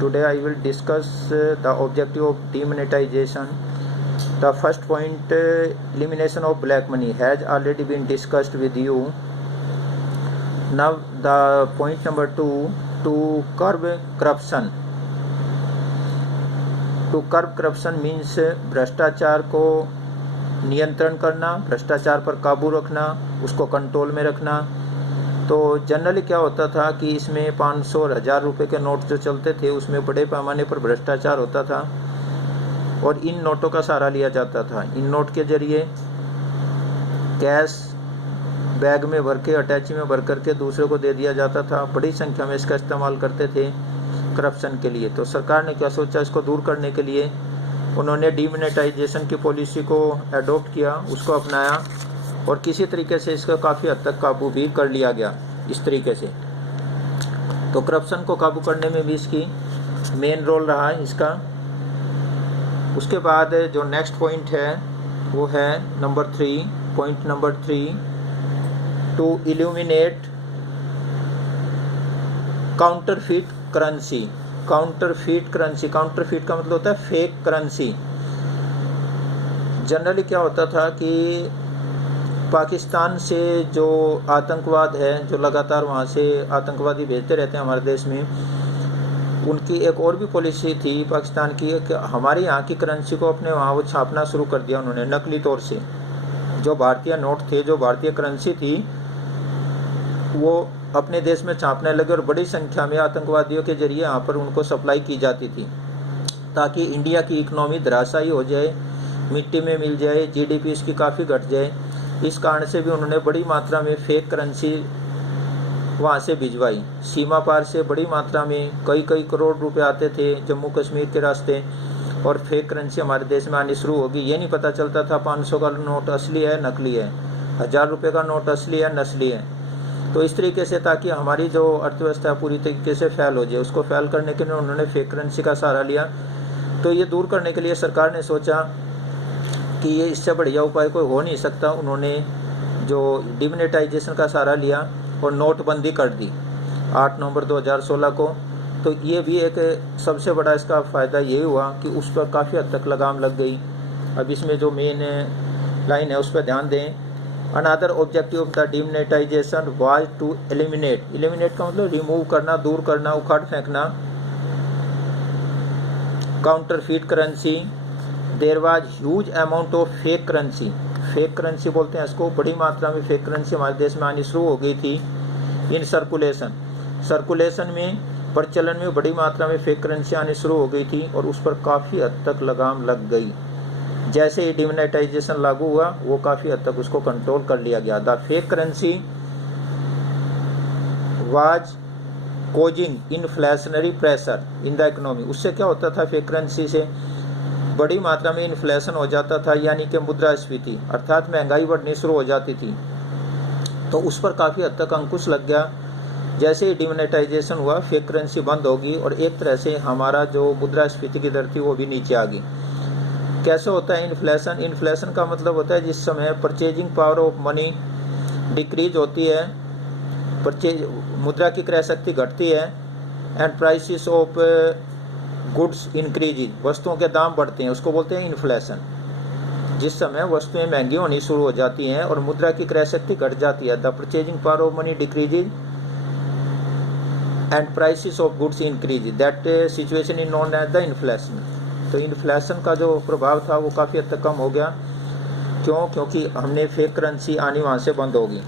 Today I will discuss the objective of demonetization. The first point, elimination of black money, has already been discussed with you. Now the point number 2, to curb corruption. To curb corruption means भ्रष्टाचार को नियंत्रण करना, भ्रष्टाचार पर काबू रखना, उसको control में रखना। तो जनरली क्या होता था कि इसमें 500 और 1000 रुपये के नोट जो चलते थे उसमें बड़े पैमाने पर भ्रष्टाचार होता था और इन नोटों का सहारा लिया जाता था। इन नोट के जरिए कैश बैग में भर के, अटैची में भर करके दूसरे को दे दिया जाता था। बड़ी संख्या में इसका इस्तेमाल करते थे करप्शन के लिए। तो सरकार ने क्या सोचा, इसको दूर करने के लिए उन्होंने डीमोनेटाइजेशन की पॉलिसी को एडॉप्ट किया, उसको अपनाया और किसी तरीके से इसका काफ़ी हद तक काबू भी कर लिया गया इस तरीके से। तो करप्शन को काबू करने में भी इसकी मेन रोल रहा है इसका। उसके बाद जो नेक्स्ट पॉइंट है वो है number 3, point number 3, to illuminate counterfeit currency. Counterfeit currency, counterfeit का मतलब होता है फेक करेंसी। जनरली क्या होता था कि पाकिस्तान से जो आतंकवाद है, जो लगातार वहाँ से आतंकवादी भेजते रहते हैं हमारे देश में, उनकी एक और भी पॉलिसी थी पाकिस्तान की कि हमारे यहाँ की करेंसी को अपने वहाँ वो छापना शुरू कर दिया उन्होंने नकली तौर से। जो भारतीय नोट थे, जो भारतीय करेंसी थी, वो अपने देश में छापने लगे और बड़ी संख्या में आतंकवादियों के जरिए यहाँ पर उनको सप्लाई की जाती थी ताकि इंडिया की इकनॉमी धराशायी हो जाए, मिट्टी में मिल जाए, जीडीपी इसकी काफ़ी घट जाए। इस कारण से भी उन्होंने बड़ी मात्रा में फेक करेंसी वहाँ से भिजवाई। सीमा पार से बड़ी मात्रा में कई करोड़ रुपए आते थे जम्मू कश्मीर के रास्ते और फेक करेंसी हमारे देश में आनी शुरू होगी। ये नहीं पता चलता था 500 का नोट असली है नकली है, 1000 रुपये का नोट असली है नस्ली है। तो इस तरीके से ताकि हमारी जो अर्थव्यवस्था पूरी तरीके से फैल हो जाए, उसको फैल करने के लिए उन्होंने फेक करेंसी का सहारा लिया। तो ये दूर करने के लिए सरकार ने सोचा कि ये इससे बढ़िया उपाय कोई हो नहीं सकता। उन्होंने जो डिमोनेटाइजेशन का सहारा लिया और नोटबंदी कर दी 8 नवंबर 2016 को। तो ये भी एक सबसे बड़ा इसका फ़ायदा ये हुआ कि उस पर काफ़ी हद तक लगाम लग गई। अब इसमें जो मेन लाइन है उस पर ध्यान दें। Another objective of the demonetisation was to eliminate, eliminate का मतलब रिमूव करना, दूर करना, उखाड़ फेंकना, counterfeit currency. There was huge amount of fake currency, fake currency बोलते हैं इसको, बड़ी मात्रा में फेक करेंसी हमारे देश में आनी शुरू हो गई थी। इन सर्कुलेशन में, प्रचलन में बड़ी मात्रा में फेक करेंसी आनी शुरू हो गई थी और उस पर काफ़ी हद तक लगाम लग गई। जैसे ही डिमोनेटाइजेशन लागू हुआ वो काफ़ी हद तक उसको कंट्रोल कर लिया गया। The fake currency was causing inflationary pressure in the economy. उससे क्या होता था, फेक करेंसी से बड़ी मात्रा में इन्फ्लेशन हो जाता था, यानी कि मुद्रास्फीति अर्थात महंगाई बढ़नी शुरू हो जाती थी। तो उस पर काफ़ी हद तक अंकुश लग गया। जैसे ही डिमोनेटाइजेशन हुआ फेक करेंसी बंद होगी और एक तरह से हमारा जो मुद्रास्फीति की दर थी वो भी नीचे आ गई। कैसे होता है इन्फ्लेशन? इन्फ्लेशन का मतलब होता है जिस समय purchasing power of money decrease होती है, मुद्रा की क्रय शक्ति घटती है, and prices of goods increase, वस्तुओं के दाम बढ़ते हैं, उसको बोलते हैं इन्फ्लेशन। जिस समय वस्तुएं महंगी होनी शुरू हो जाती हैं और मुद्रा की क्रय शक्ति घट जाती है, the purchasing power of money decreases and prices of goods increase, that situation is known as the inflation. तो इन्फ्लेशन का जो प्रभाव था वो काफ़ी हद तक कम हो गया। क्यों? क्योंकि हमने फेक करेंसी आनी वहाँ से बंद होगी।